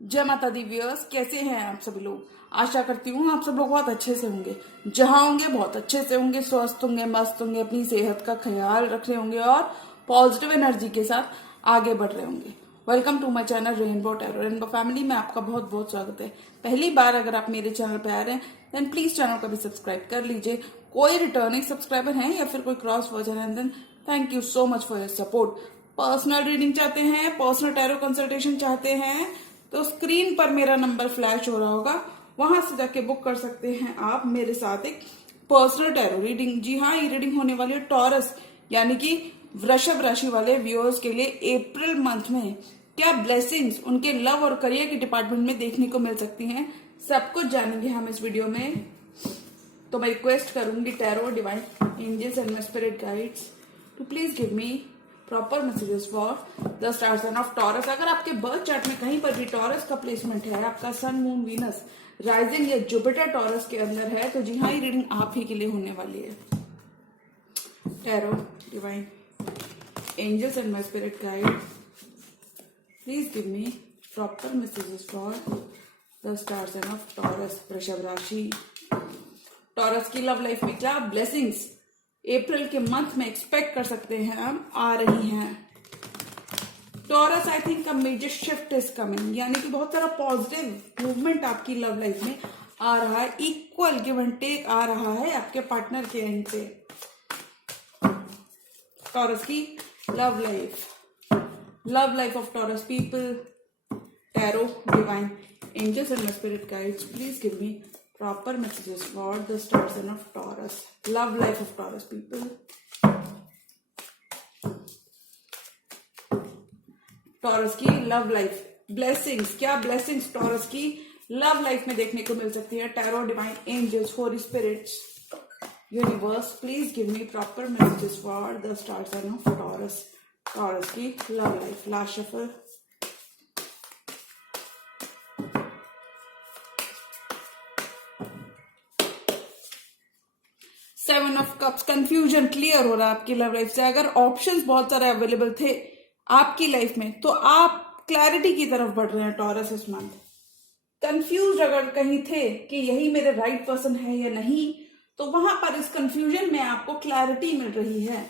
जय माता the viewers, कैसे हैं आप सभी लोग। आशा करती हूँ आप सब लोग बहुत अच्छे से होंगे। जहाँ होंगे बहुत अच्छे से होंगे, स्वस्थ होंगे, मस्त होंगे, अपनी सेहत का ख्याल रख रहे होंगे और पॉजिटिव एनर्जी के साथ आगे बढ़ रहे होंगे। Welcome to my channel rainbow tarot. Rainbow family में आपका बहुत बहुत स्वागत है। पहली बार अगर आप मेरे चैनल पे आ रहे हैं देन प्लीज चैनल को भी सब्सक्राइब कर लीजिए। कोई रिटर्निंग सब्सक्राइबर हैं या फिर कोई क्रॉस वर्जन है then thank you so much for your support. Personal reading चाहते हैं, पर्सनल टैरो कंसल्टेशन चाहते हैं तो स्क्रीन पर मेरा नंबर फ्लैश हो रहा होगा, वहां से जाके बुक कर सकते हैं आप मेरे साथ एक पर्सनल टैरो रीडिंग। जी हाँ, ये रीडिंग होने वाली है टॉरस यानी कि वृषभ राशि वाले व्यूअर्स के लिए। अप्रैल मंथ में क्या ब्लेसिंग्स उनके लव और करियर के डिपार्टमेंट में देखने को मिल सकती हैं, सब कुछ जानेंगे हम इस वीडियो में। तो मैं रिक्वेस्ट करूंगी tarot, divine angels and my spirit guides to please give me proper messages for the star sign of Taurus. अगर आपके बर्थ चार्ट में कहीं पर भी टॉरस का प्लेसमेंट है, आपका सन, मून, वीनस, राइजिंग या जुपिटर टॉरस के अंदर है, तो जी हाँ, ये रीडिंग आप ही के लिए होने वाली है। Tarot, divine angels and my spirit guide please give me proper messages for the star sign of Taurus. वृषभ राशि टॉरस की लव लाइफ में क्या ब्लेसिंग्स अप्रैल के मंथ में एक्सपेक्ट कर सकते हैं हम आ रही हैं। Taurus, I think a major shift is coming, यानी कि बहुत सारा पॉजिटिव मूवमेंट आपकी लव लाइफ में आ रहा है। इक्वल गिव एंड टेक आ रहा है आपके पार्टनर के एंड से। टॉरस की love life of Taurus people. Tarot, divine angels and my spirit guides please give me proper messages for the star sign of Taurus, love life of Taurus people. Taurus की love life blessings, क्या blessings Taurus की love life में देखने को मिल सकती है। Tarot, divine angels, holy spirits, universe please give me proper messages for the star sign of Taurus. Taurus की love life. Last shuffle. Seven of cups, confusion clear हो रहा है आपकी लव लाइफ से। अगर ऑप्शंस बहुत सारे अवेलेबल थे आपकी लाइफ में तो आप क्लैरिटी की तरफ बढ़ रहे हैं टॉरस इस मंथ। कंफ्यूज अगर कहीं थे कि यही मेरे राइट पर्सन है या नहीं, तो वहां पर इस कंफ्यूजन में आपको क्लैरिटी मिल रही है।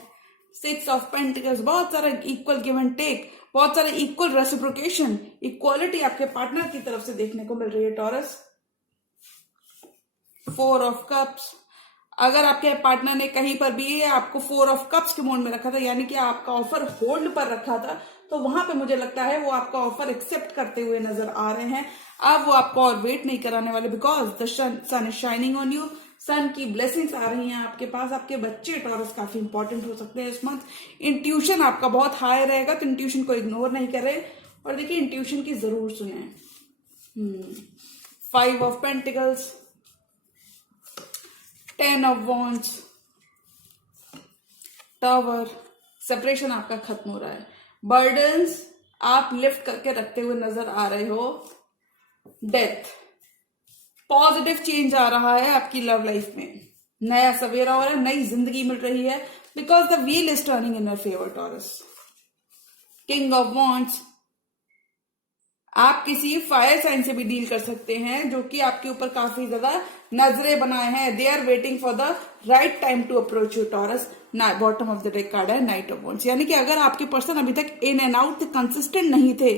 सिक्स ऑफ पेंटिकल्स, बहुत सारा इक्वल गिव एंड टेक, बहुत सारा इक्वल रेसिप्रोकेशन, इक्वालिटी आपके पार्टनर की तरफ से देखने को मिल रही है टॉरस। फोर ऑफ कप्स, अगर आपके पार्टनर ने कहीं पर भी आपको फोर ऑफ कप्स के मोड में रखा था, यानी कि आपका ऑफर होल्ड पर रखा था, तो वहां पे मुझे लगता है वो आपका ऑफर एक्सेप्ट करते हुए नजर आ रहे हैं। अब वो आपको और वेट नहीं कराने वाले, because the sun is shining on you. Sun की ब्लेसिंग्स आ रही हैं आपके पास। आपके बच्चे टॉरस काफी इंपॉर्टेंट हो सकते हैं इस मंथ। इंट्यूशन आपका बहुत हाई रहेगा, तो इंट्यूशन को इग्नोर नहीं करें और देखिए इंट्यूशन की जरूर सुने। Five of pentacles, 10 of wands, tower, separation आपका खत्म हो रहा है। बर्डन्स आप लिफ्ट करके रखते हुए नजर आ रहे हो। डेथ, पॉजिटिव चेंज आ रहा है आपकी लव लाइफ में। नया सवेरा हो रहा है, नई जिंदगी मिल रही है, because the wheel is turning in your favour taurus. King of wands, आप किसी फायर साइन से भी डील कर सकते हैं जो कि आपके ऊपर काफी ज्यादा नजरें बनाए हैं। They are waiting for the right time to approach you Taurus. Bottom of the deck card है नाइट ऑफ वॉन्ड्स, यानी कि अगर आपके पर्सन अभी तक इन एंड आउट कंसिस्टेंट नहीं थे,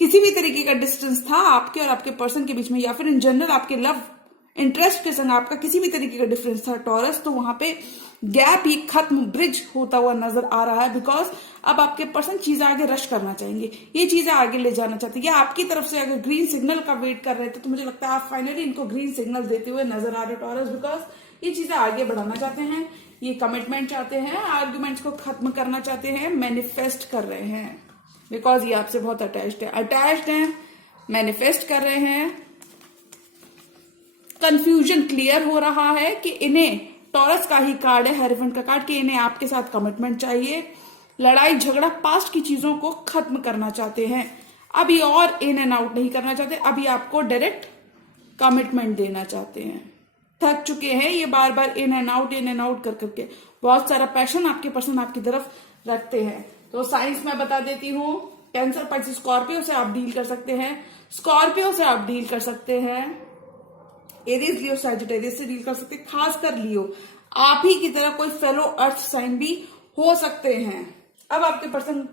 किसी भी तरीके का डिस्टेंस था आपके और आपके पर्सन के बीच में, या फिर इन जनरल आपके लव इंटरेस्ट के संग आपका किसी भी तरीके का डिफरेंस था टॉरस, तो वहां पे गैप ही खत्म, ब्रिज होता हुआ नजर आ रहा है। बिकॉज अब आपके पर्सन चीजें आगे रश करना चाहेंगे, ये चीजें आगे ले जाना चाहते हैं, या आपकी तरफ से अगर ग्रीन सिग्नल का वेट कर रहे थे तो मुझे लगता है आप फाइनली इनको ग्रीन सिग्नल देते हुए नजर आ रहे हो टॉरस, बिकॉज ये चीजें आगे बढ़ाना चाहते हैं, ये कमिटमेंट चाहते हैं, आर्ग्यूमेंट्स को खत्म करना चाहते हैं, मैनिफेस्ट कर रहे हैं, बिकॉज ये आपसे बहुत अटैच्ड है, मैनिफेस्ट कर रहे हैं। कंफ्यूजन क्लियर हो रहा है कि इन्हें टॉरस का ही कार्ड है, हेरोफेंट का कार्ड, कि इन्हें आपके साथ कमिटमेंट चाहिए। लड़ाई झगड़ा पास्ट की चीजों को खत्म करना चाहते हैं, अभी और इन एंड आउट नहीं करना चाहते, अभी आपको डायरेक्ट कमिटमेंट देना चाहते हैं। थक चुके हैं ये बार बार इन एंड आउट कर करके। बहुत सारा पैशन आपके पर्सन आपकी तरफ रखते हैं। तो साइंस मैं बता देती हूँ, कैंसर, पाइसेस, स्कॉर्पियो से आप डील कर सकते हैं, स्कॉर्पियो से आप डील कर सकते हैं, एरीज, लियो, सैजिटेरियस से डील कर सकते हैं, खासकर लियो। आप ही की तरह कोई फेलो अर्थ साइन भी हो सकते हैं। अब आपके पर्सन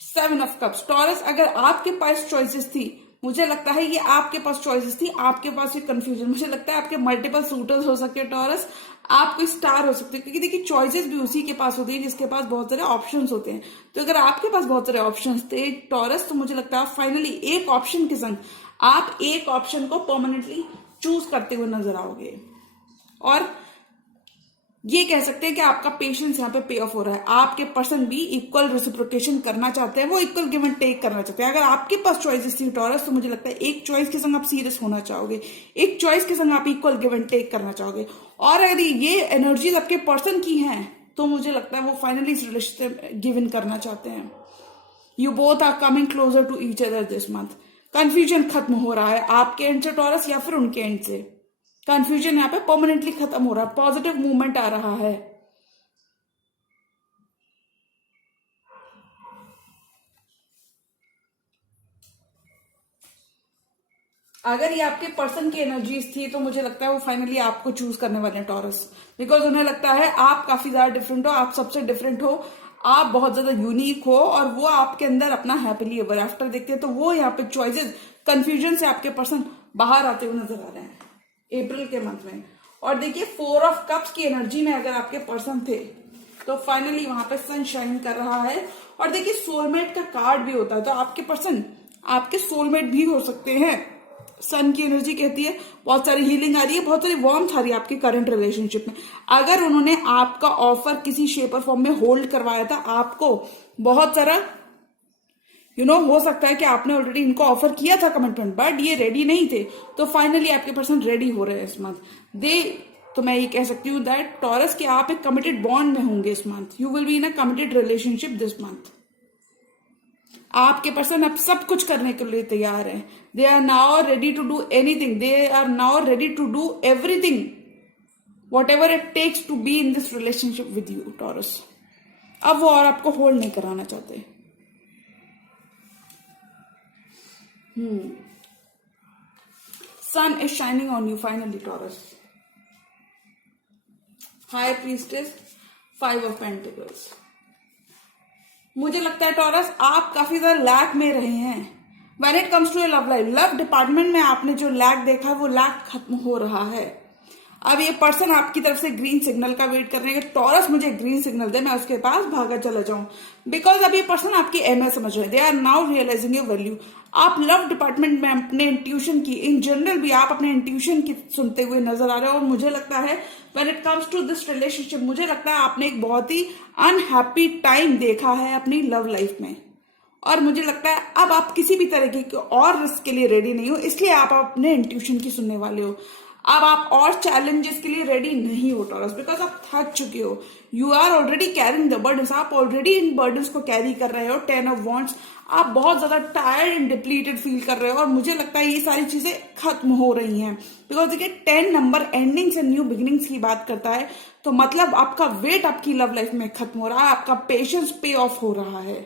7 ऑफ कप्स, टॉरस, अगर आपके पास चॉइसेस थी, मुझे लगता है ये आपके पास चॉइसेस थी, आपके पास ये कंफ्यूजन, मुझे लगता है आपके मल्टीपल सूटर्स हो सकते हैं टॉरस, आप कोई स्टार हो सकते हैं, क्योंकि देखिए चॉइसेस भी उसी के पास होती है जिसके पास बहुत सारे ऑप्शंस होते हैं। तो अगर आपके पास बहुत सारे ऑप्शंस थे टॉरस, तो मुझे लगता है फाइनली एक ऑप्शन के संग आप एक ऑप्शन को परमानेंटली चूज करते हुए नजर आओगे। और ये कह सकते हैं कि आपका पेशेंस यहाँ पे पे ऑफ हो रहा है। आपके पर्सन भी इक्वल रेसिप्रोकेशन करना चाहते हैं, वो इक्वल गिव एंड टेक करना चाहते हैं। अगर आपके पास चॉइसेस थी टॉरस, तो मुझे लगता है एक चॉइस के संग आप सीरियस होना चाहोगे, एक चॉइस के संग आप इक्वल गिव एंड टेक करना चाहोगे। और अगर ये एनर्जीज आपके पर्सन की हैं, तो मुझे लगता है वो फाइनली इस रिलेशनशिप गिव इन करना चाहते हैं। You both are coming closer to each other this month. Confusion खत्म हो रहा है आपके एंड से टॉरस, या फिर उनके एंड से। कंफ्यूजन यहाँ पे परमानेंटली खत्म हो रहा है, पॉजिटिव मूवमेंट आ रहा है। अगर ये आपके पर्सन की एनर्जीज थी, तो मुझे लगता है वो फाइनली आपको चूज करने वाले हैं टॉरस, बिकॉज उन्हें लगता है आप काफी ज्यादा डिफरेंट हो, आप सबसे डिफरेंट हो, आप बहुत ज्यादा यूनिक हो, और वो आपके अंदर अपना हैप्पीली एवर आफ्टर देखते हैं। तो वो यहाँ पे चॉइसेस, कंफ्यूजन से आपके पर्सन बाहर आते हुए नजर आ रहे हैं अप्रैल के मंथ में। और देखिए 4 ऑफ कप्स की एनर्जी में अगर आपके पर्सन थे, तो फाइनली वहां पे सन शाइन कर रहा है। और देखिए सोलमेट का कार्ड भी होता है, तो आपके पर्सन आपके सोलमेट भी हो सकते हैं। सन की एनर्जी कहती है बहुत सारी हीलिंग आ रही है, बहुत सारी वार्मथ आ रही है आपके करंट रिलेशनशिप में। अगर उन्होंने आपका ऑफर किसी शेप और फॉर्म में होल्ड करवाया था, आपको बहुत सारा हो सकता है कि आपने ऑलरेडी इनको ऑफर किया था कमिटमेंट, बट ये रेडी नहीं थे, तो फाइनली आपके पर्सन रेडी हो रहे हैं इस मंथ। तो मैं ये कह सकती हूँ दैट टॉरस के आप एक कमिटेड बॉन्ड में होंगे इस month. You will be in a committed relationship this month. आपके पर्सन अब सब कुछ करने के लिए तैयार है। They are now ready to do anything, they are now ready to do everything whatever it takes to be in this relationship with you Taurus. अब वो और आपको होल्ड नहीं कराना चाहते। Sun is shining on you finally, Taurus. High Priestess, 5 of Pentacles. मुझे लगता है टॉरस आप काफी ज्यादा लैक में रहे हैं when it comes to a love life. Love department में आपने जो लैक देखा है, वो लैक खत्म हो रहा है। अब ये पर्सन आपकी तरफ से ग्रीन सिग्नल का वेट कर रहे हैं, टॉरस मुझे ग्रीन सिग्नल दे, मैं उसके पास भागा चला जाऊं। बिकॉज अब ये पर्सन आपकी अहमियत समझ रहे हैं, they are now realizing your value. आप लव डिपार्टमेंट में अपने इंट्यूशन की, इन जनरल भी आप अपने इंट्यूशन की सुनते हुए नजर आ रहे हो। और मुझे लगता है when it comes to this relationship, मुझे लगता है आपने एक बहुत ही अनहैप्पी टाइम देखा है अपनी लव लाइफ में। और मुझे लगता है अब आप किसी भी तरह की और रिस्क के लिए रेडी नहीं हो, इसलिए आप अपने इंट्यूशन की सुनने वाले हो। अब आप और चैलेंजेस के लिए रेडी नहीं हो टॉरस, बिकॉज आप थक चुके हो। You are already carrying the burdens, आप ऑलरेडी इन बर्डन्स को कैरी कर रहे हो। 10 ऑफ वॉन्ड्स, आप बहुत ज्यादा टायर्ड एंड डिप्लीटेड फील कर रहे हो। और मुझे लगता है ये सारी चीजें खत्म हो रही हैं, बिकॉज देखिए 10 number endings and new beginnings की बात करता है। तो मतलब आपका वेट आपकी लव लाइफ में खत्म हो रहा है, आपका पेशेंस पे ऑफ हो रहा है।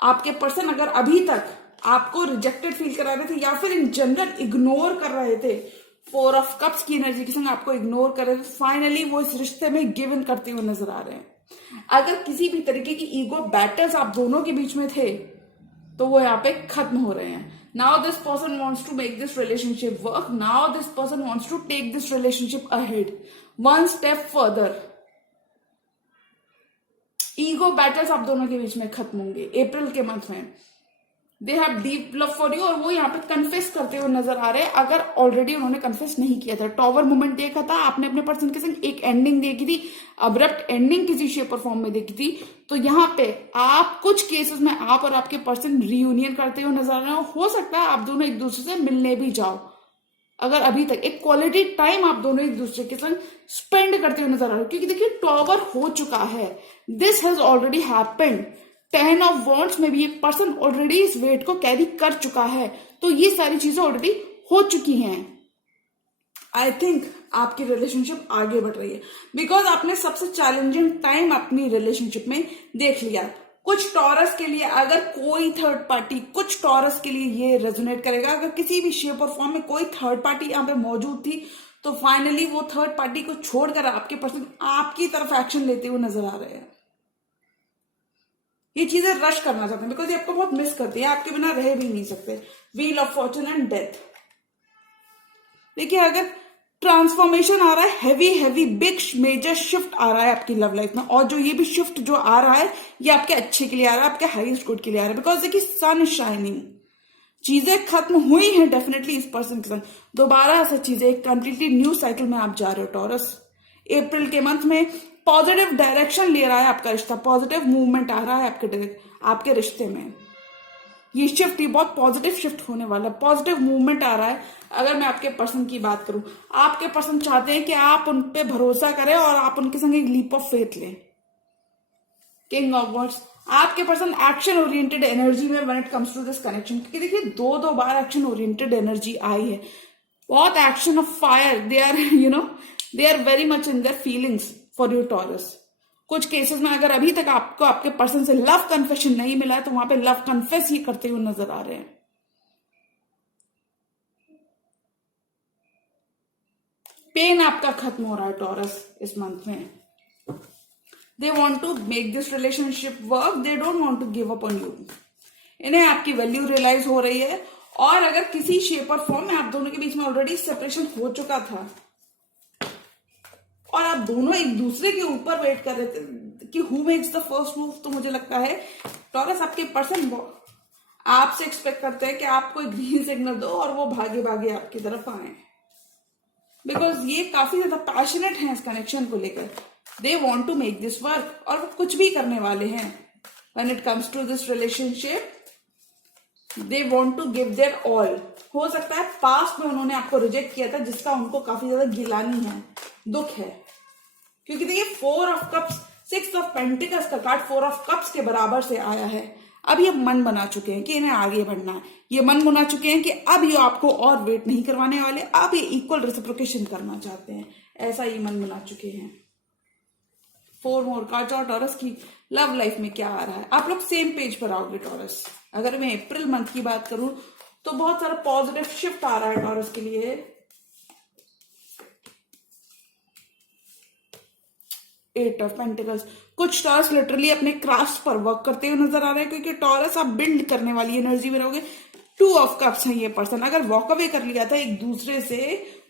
आपके पर्सन अगर अभी तक आपको रिजेक्टेड फील करा रहे थे, या फिर इन जनरल इग्नोर कर रहे थे, 4 ऑफ कप्स की एनर्जी के संग आपको इग्नोर कर रहे थे, फाइनली वो इस रिश्ते में गिव इन करते हुए नजर आ रहे हैं। अगर किसी भी तरीके की ईगो बैटल्स आप दोनों के बीच में थे, तो वो यहाँ पे खत्म हो रहे हैं। Now this person wants to make this relationship work, now this person wants to take this relationship ahead, 1 step further. Ego battles आप दोनों के बीच में खत्म होंगे अप्रैल के मंथ में। They have deep love for you, और वो यहाँ पे कन्फेस करते हुए नजर आ रहे हैं, अगर ऑलरेडी उन्होंने कन्फेस नहीं किया था। टॉवर मोमेंट देखा था आपने अपने पर्सन के संग, एक एंडिंग देखी थी, अब्रप्ट एंडिंग किसी शेप और फॉर्म में देखी थी। तो यहाँ पे आप कुछ केसेस में आप और आपके पर्सन रियूनियन करते हुए नजर आ रहे हो सकता है आप दोनों एक दूसरे से मिलने भी जाओ। अगर अभी तक एक क्वालिटी टाइम आप दोनों एक दूसरे के संग स्पेंड करते हुए नजर आ रहे हो, क्योंकि देखिए टॉवर हो चुका है, this has already happened. 10 of wands में भी एक पर्सन ऑलरेडी इस वेट को कैरी कर चुका है, तो ये सारी चीजें ऑलरेडी हो चुकी हैं। आई थिंक आपकी रिलेशनशिप आगे बढ़ रही है, बिकॉज आपने सबसे चैलेंजिंग टाइम अपनी रिलेशनशिप में देख लिया। कुछ टॉरस के लिए अगर कोई थर्ड पार्टी, कुछ टॉरस के लिए ये रेजोनेट करेगा, अगर किसी भी शेप और फॉर्म में कोई थर्ड पार्टी यहाँ पे मौजूद थी तो फाइनली वो थर्ड पार्टी को छोड़कर आपके पर्सन आपकी तरफ एक्शन लेते हुए नजर आ रहे हैं। ये चीजें रश करना चाहते हैं बिकॉज ये आपको बहुत मिस करती है, आपके बिना रह भी नहीं सकते। Wheel of Fortune and death. देखिए अगर ट्रांसफॉर्मेशन आ रहा है, हैवी बिग मेजर शिफ्ट आ रहा है आपकी लव लाइफ में, और जो ये भी शिफ्ट जो आ रहा है ये आपके अच्छे के लिए आ रहा है, आपके हाईएस्ट गुड के लिए आ रहा है। बिकॉज देखिए सन शाइनिंग, चीजें खत्म हुई हैं डेफिनेटली इस पर्सन के साथ। दोबारा से चीजें एक कंप्लीटली न्यू साइकिल में आप जा रहे हो टॉरस। अप्रैल के मंथ में पॉजिटिव डायरेक्शन ले रहा है आपका रिश्ता, पॉजिटिव मूवमेंट आ रहा है आपके रिश्ते में। ये शिफ्ट, ये बहुत पॉजिटिव शिफ्ट होने वाला है, पॉजिटिव मूवमेंट आ रहा है। अगर मैं आपके पर्सन की बात करूं, आपके पर्सन चाहते हैं कि आप उन पे भरोसा करें और आप उनके संग एक लीप ऑफ फेथ लें। किंग ऑफ वर्ड्स, आपके पर्सन एक्शन ओरिएंटेड एनर्जी में when it comes to this connection, क्योंकि देखिए दो बार एक्शन ओरिएंटेड एनर्जी आई है, बहुत action of fire. They are very much in their feelings for your Taurus. कुछ केसेस में अगर अभी तक आपको आपके पर्सन से लव कन्फेशन नहीं मिला है तो वहां पे लव कन्फेस ही करते हुए नजर आ रहे हैं। पेन आपका खत्म हो रहा है टॉरस इस मंथ में। They want to make this relationship work, they don't want to give up on you. इन्हें आपकी वैल्यू रियलाइज हो रही है, और अगर किसी शेप और फॉर्म में आप दोनों के बीच में ऑलरेडी सेपरेशन हो चुका था और आप दोनों एक दूसरे के ऊपर वेट कर रहे थे कि who makes the first move, तो मुझे लगता है टॉरस आपके पर्सन आपसे एक्सपेक्ट करते हैं कि आप कोई ग्रीन सिग्नल दो और वो भागे भागे आपकी तरफ आए। बिकॉज ये काफी ज्यादा पैशनेट हैं इस कनेक्शन को लेकर। They want to make this work, और वो कुछ भी करने वाले हैं when it comes to this relationship. They want to give their all. हो सकता है पास्ट में उन्होंने आपको रिजेक्ट किया था जिसका उनको काफी ज्यादा गिलानी है, दुख है, क्योंकि देखिए 4 ऑफ कप्स, 6 ऑफ पेंटिकल्स का कार्ड 4 ऑफ कप्स के बराबर से आया है। अब ये मन बना चुके हैं कि इन्हें आगे बढ़ना है, ये मन बना चुके हैं कि अब ये आपको और वेट नहीं करवाने वाले, अब ये इक्वल रेसिप्रोकेशन करना चाहते हैं, ऐसा ये मन बना चुके हैं। 4 मोर कार्ड्स। और टॉरस की लव लाइफ में क्या आ रहा है, आप लोग सेम पेज पर आओगे टॉरस। अगर मैं अप्रैल मंथ की बात करूं तो बहुत सारा पॉजिटिव शिफ्ट आ रहा है टॉरस के लिए। 8 ऑफ पेंटिकल्स। कुछ टॉरस लिटरली अपने क्राफ्ट पर वर्क करते हुए नजर आ रहे हैं, क्योंकि टॉरस आप बिल्ड करने वाली एनर्जी में रहोगे। 2 ऑफ कप्स है ये पर्सन। अगर वॉक अवे कर लिया था एक दूसरे से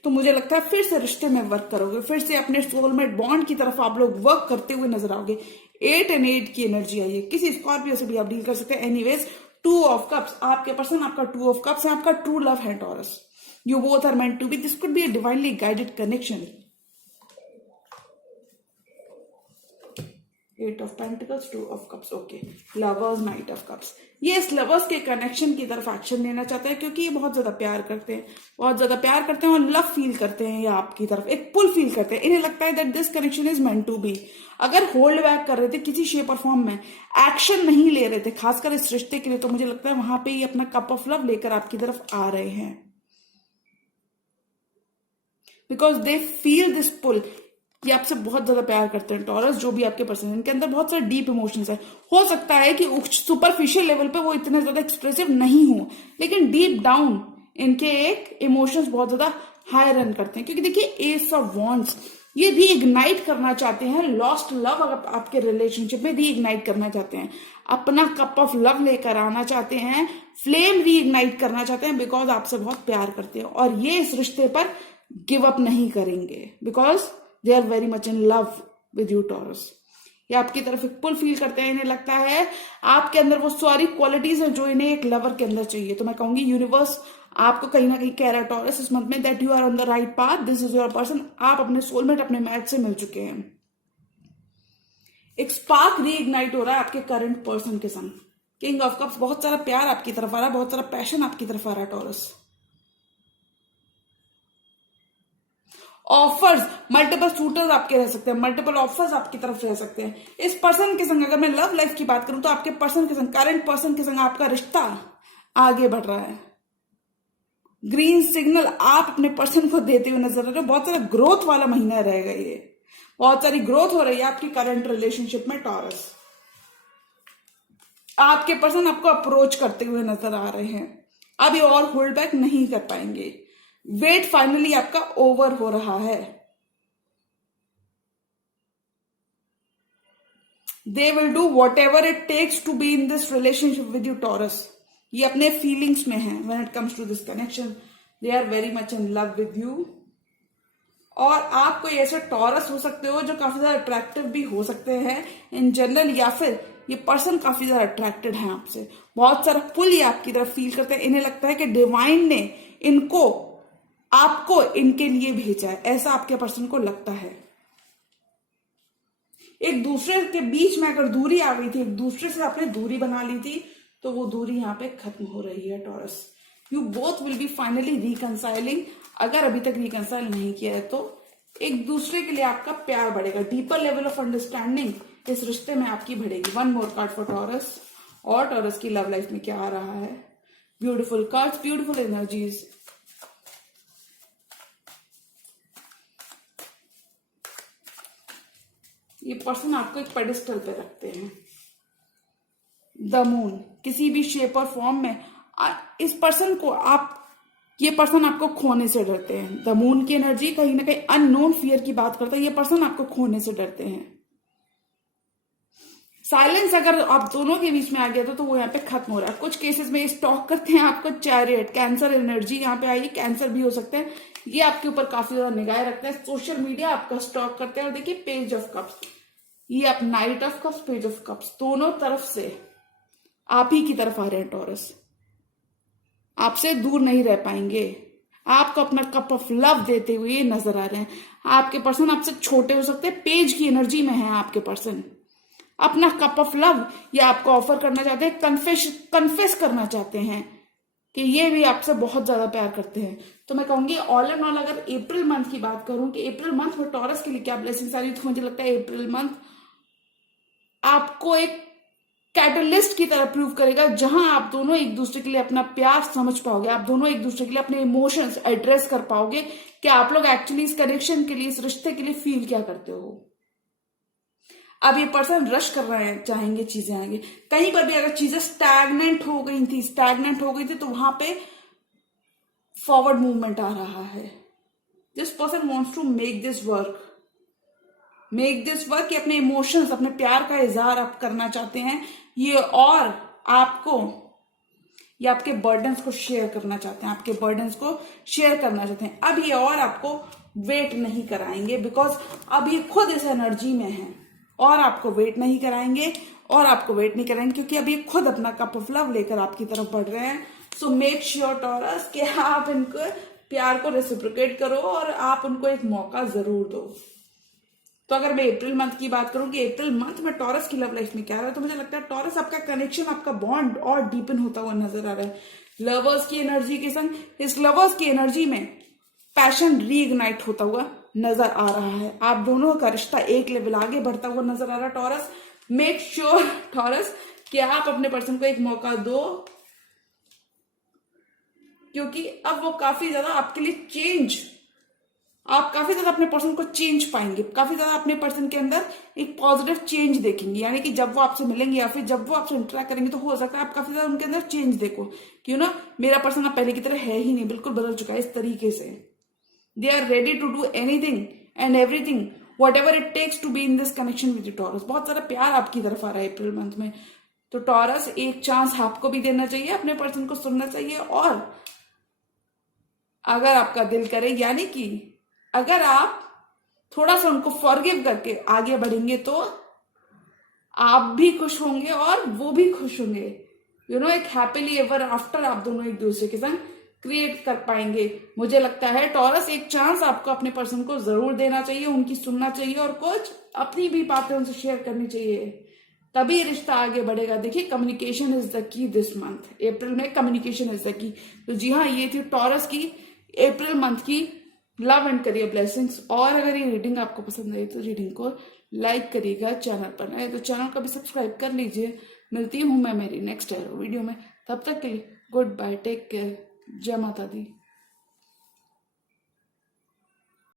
तो मुझे लगता है फिर से रिश्ते में वर्क करोगे, फिर से अपने सोलमेट बॉन्ड की तरफ आप लोग वर्क करते हुए नजर आओगे। 8 and 8 की एनर्जी आई है, किसी स्कॉर्पियो से भी आप डील कर सकते हैं। एनीवेज 2 ऑफ कप्स, आपके पर्सन आपका 2 ऑफ कप्स है, आपका ट्रू लव है Taurus. You both are meant to be, this could be a divinely guided connection. 8 of pentacles, 2 of cups. Okay, lovers, knight of cups. ये इस lovers के connection की तरफ एक्शन लेना चाहते हैं, क्योंकि ये बहुत ज्यादा प्यार करते हैं, बहुत ज्यादा प्यार करते हैं और लव फील करते हैं, या आपकी तरफ एक पुल फील करते हैं। इन्हें लगता है that this connection is meant to be. अगर होल्ड बैक कर रहे थे किसी शेप और फॉर्म में, एक्शन नहीं ले रहे थे खासकर इस रिश्ते के लिए, तो मुझे लगता है वहां पे ये अपना कप ऑफ लव लेकर आपकी तरफ आ रहे हैं, बिकॉज दे फील दिस पुल। ये आपसे बहुत ज्यादा प्यार करते हैं टॉरस, जो भी आपके पर्सन, इनके अंदर बहुत सारे डीप इमोशंस है। हो सकता है कि सुपरफिशियल लेवल पे वो इतने ज्यादा एक्सप्रेसिव नहीं हो, लेकिन डीप डाउन इनके एक इमोशंस बहुत ज्यादा हाई रन करते हैं। क्योंकि देखिए एस ऑफ वॉन्ड्स, ये री इग्नाइट करना चाहते हैं लॉस्ट लव, अगर आपके रिलेशनशिप में री इग्नाइट करना चाहते हैं, अपना कप ऑफ लव लेकर आना चाहते हैं, फ्लेम री इग्नाइट करना चाहते हैं, बिकॉज आपसे बहुत प्यार करते हैं और ये इस रिश्ते पर गिव अप नहीं करेंगे, because they are very much in love with you Taurus. ये आपकी तरफ एक पुल फील करते हैं, इन्हें लगता है आपके अंदर वो सारी क्वालिटीज हैं जो इन्हें एक लवर के अंदर चाहिए। तो मैं कहूंगी यूनिवर्स आपको कहीं ना कहीं कह रहा है टॉरस इस मंथ में that you are on the right path, this is your person. आप अपने सोलमेट, अपने मैच से मिल चुके हैं। एक स्पार्क रीइग्नाइट हो रहा है आपके करंट पर्सन के संग। किंग ऑफ कप्स, बहुत सारा प्यार आपकी तरफ आ रहा है, बहुत सारा पैशन आपकी तरफ आ रहा है टॉरस। ऑफर्स, मल्टीपल सूटर्स आपके रह सकते हैं, मल्टीपल ऑफर्स आपकी तरफ रह सकते हैं। इस पर्सन के संग अगर मैं लव लाइफ की बात करूं तो आपके पर्सन के संग, करंट पर्सन के संग आपका रिश्ता आगे बढ़ रहा है। ग्रीन सिग्नल आप अपने पर्सन को देते हुए नजर आ रहे हो। बहुत सारा ग्रोथ वाला महीना रहेगा ये, बहुत सारी ग्रोथ हो रही है आपकी करंट रिलेशनशिप में टॉरस। आपके पर्सन आपको अप्रोच करते हुए नजर आ रहे हैं, अब ये और होल्ड बैक नहीं कर पाएंगे। वेट फाइनली आपका ओवर हो रहा है। They will do whatever it takes to be in this relationship with you Taurus. ये अपने फीलिंग्स में है when it comes to this connection. They are very much in love with you. और आप कोई ऐसे टॉरस हो सकते हो जो काफी ज्यादा अट्रैक्टिव भी हो सकते हैं इन जनरल, या फिर ये पर्सन काफी ज्यादा अट्रैक्टेड है आपसे, बहुत सारा पुल ये आपकी तरफ फील करते हैं। इन्हें लगता है कि डिवाइन ने इनको आपको इनके लिए भेजा है, ऐसा आपके पर्सन को लगता है। एक दूसरे के बीच में अगर दूरी आ गई थी, एक दूसरे से आपने दूरी बना ली थी, तो वो दूरी यहाँ पे खत्म हो रही है Taurus. You both will be finally reconciling. अगर अभी तक रिकंसाइल नहीं किया है तो एक दूसरे के लिए आपका प्यार बढ़ेगा, डीपर लेवल ऑफ अंडरस्टैंडिंग इस रिश्ते में आपकी बढ़ेगी। One more card for taurus. और टॉरस की लव लाइफ में क्या आ रहा है? Beautiful cards, beautiful energies. ये पर्सन आपको एक पेडिस्टल पे रखते हैं। द मून किसी भी शेप और फॉर्म में इस पर्सन को ये पर्सन आपको खोने से डरते हैं। द मून की एनर्जी कहीं ना कहीं अननोन फियर की बात करता है। ये पर्सन आपको खोने से डरते हैं। साइलेंस अगर आप दोनों के बीच में आ गया तो वो यहाँ पे खत्म हो रहा है। कुछ केसेस में स्टॉक करते हैं आपको चैरियट, कैंसर एनर्जी यहाँ पे आई, कैंसर भी हो सकते हैं। ये आपके ऊपर काफी ज्यादा निगाह रखते हैं। सोशल मीडिया आपका स्टॉक करते हैं। और देखिए पेज ऑफ कप्स, ये आप night of cups, page of cups, दोनों तरफ से आप ही की तरफ आ रहे हैं टॉरस। आपसे दूर नहीं रह पाएंगे। आपको अपना कप ऑफ लव देते हुए नजर आ रहे हैं। आपके पर्सन आपसे छोटे हो सकते हैं, पेज की एनर्जी में है आपके पर्सन। अपना कप ऑफ लव ये आपको ऑफर करना चाहते हैं, कन्फेस करना चाहते हैं कि ये भी आपसे बहुत ज्यादा प्यार करते हैं। तो मैं कहूंगी ऑल एंड ऑल अगर अप्रैल मंथ की बात करूं कि अप्रैल मंथ में टॉरस के लिए क्या ब्लेसिंग्स आ रही, तो मुझे लगता है अप्रैल मंथ आपको एक कैटलिस्ट की तरह प्रूव करेगा, जहां आप दोनों एक दूसरे के लिए अपना प्यार समझ पाओगे, आप दोनों एक दूसरे के लिए अपने इमोशंस एड्रेस कर पाओगे कि आप लोग एक्चुअली इस कनेक्शन के लिए, इस रिश्ते के लिए फील क्या करते हो। अब ये पर्सन रश कर रहे हैं, चाहेंगे चीजें आगे। कहीं पर भी अगर चीजें स्टैग्नेंट हो गई थी तो वहां पे फॉरवर्ड मूवमेंट आ रहा है। This person wants to make this work कि अपने इमोशंस, अपने प्यार का इजहार आप करना चाहते हैं ये, और ये आपके बर्डन्स को शेयर करना चाहते हैं, अब ये और आपको वेट नहीं कराएंगे, बिकॉज अब ये खुद इस एनर्जी में है और आपको वेट नहीं कराएंगे क्योंकि अब ये खुद अपना कप ऑफ लव लेकर आपकी तरफ बढ़ रहे हैं। सो मेक श्योर टॉरस कि आप इनको प्यार को रेसिप्रोकेट करो और आप उनको एक मौका जरूर दो। तो अगर मैं अप्रैल मंथ की बात करूं कि अप्रैल मंथ में टॉरस की लव लाइफ में क्या रहा है, तो मुझे लगता है टॉरस आपका कनेक्शन, आपका बॉन्ड और डीपन होता हुआ नजर आ रहा है। लवर्स की एनर्जी के संग इस लवर्स की एनर्जी में पैशन रीइग्नाइट होता हुआ नजर आ रहा है। आप दोनों का रिश्ता एक लेवल आगे बढ़ता हुआ नजर आ रहा है टॉरस। मेक श्योर टॉरस कि आप अपने पर्सन को एक मौका दो, क्योंकि अब वो काफी ज्यादा आपके लिए आप काफी ज्यादा अपने पर्सन को चेंज पाएंगे, काफी ज्यादा अपने पर्सन के अंदर एक पॉजिटिव चेंज देखेंगे। यानी कि जब वो आपसे मिलेंगे या फिर जब वो आपसे इंटरेक्ट करेंगे तो हो सकता है आप काफी ज्यादा उनके अंदर चेंज देखो, क्यों ना मेरा पर्सन अब पहले की तरह है ही नहीं, बिल्कुल बदल चुका है इस तरीके से। They are ready to do anything and everything whatever it takes to be in this connection with Taurus. बहुत सारा प्यार आपकी तरफ आ रहा है अप्रैल मंथ में। तो टॉरस एक चांस आपको भी देना चाहिए, अपने पर्सन को सुनना चाहिए, और अगर आपका दिल करे, यानी कि अगर आप थोड़ा सा उनको फॉरगिव करके आगे बढ़ेंगे तो आप भी खुश होंगे और वो भी खुश होंगे। एक हैप्पीली एवर आफ्टर आप दोनों एक दूसरे के संग क्रिएट कर पाएंगे। मुझे लगता है टॉरस एक चांस आपको अपने पर्सन को जरूर देना चाहिए, उनकी सुनना चाहिए और कुछ अपनी भी बातें उनसे शेयर करनी चाहिए, तभी रिश्ता आगे बढ़ेगा। देखिए communication is the key this month, April में कम्युनिकेशन इज द की। तो जी हाँ, ये थी टॉरस की अप्रैल मंथ की लव एंड करियर ब्लेसिंग्स। और अगर ये रीडिंग आपको पसंद आई तो रीडिंग को लाइक करिएगा, चैनल पर नए तो चैनल को भी सब्सक्राइब कर लीजिए। मिलती हूँ मैं मेरी नेक्स्ट वीडियो में, तब तक के लिए गुड बाय, टेक केयर, जय माता दी।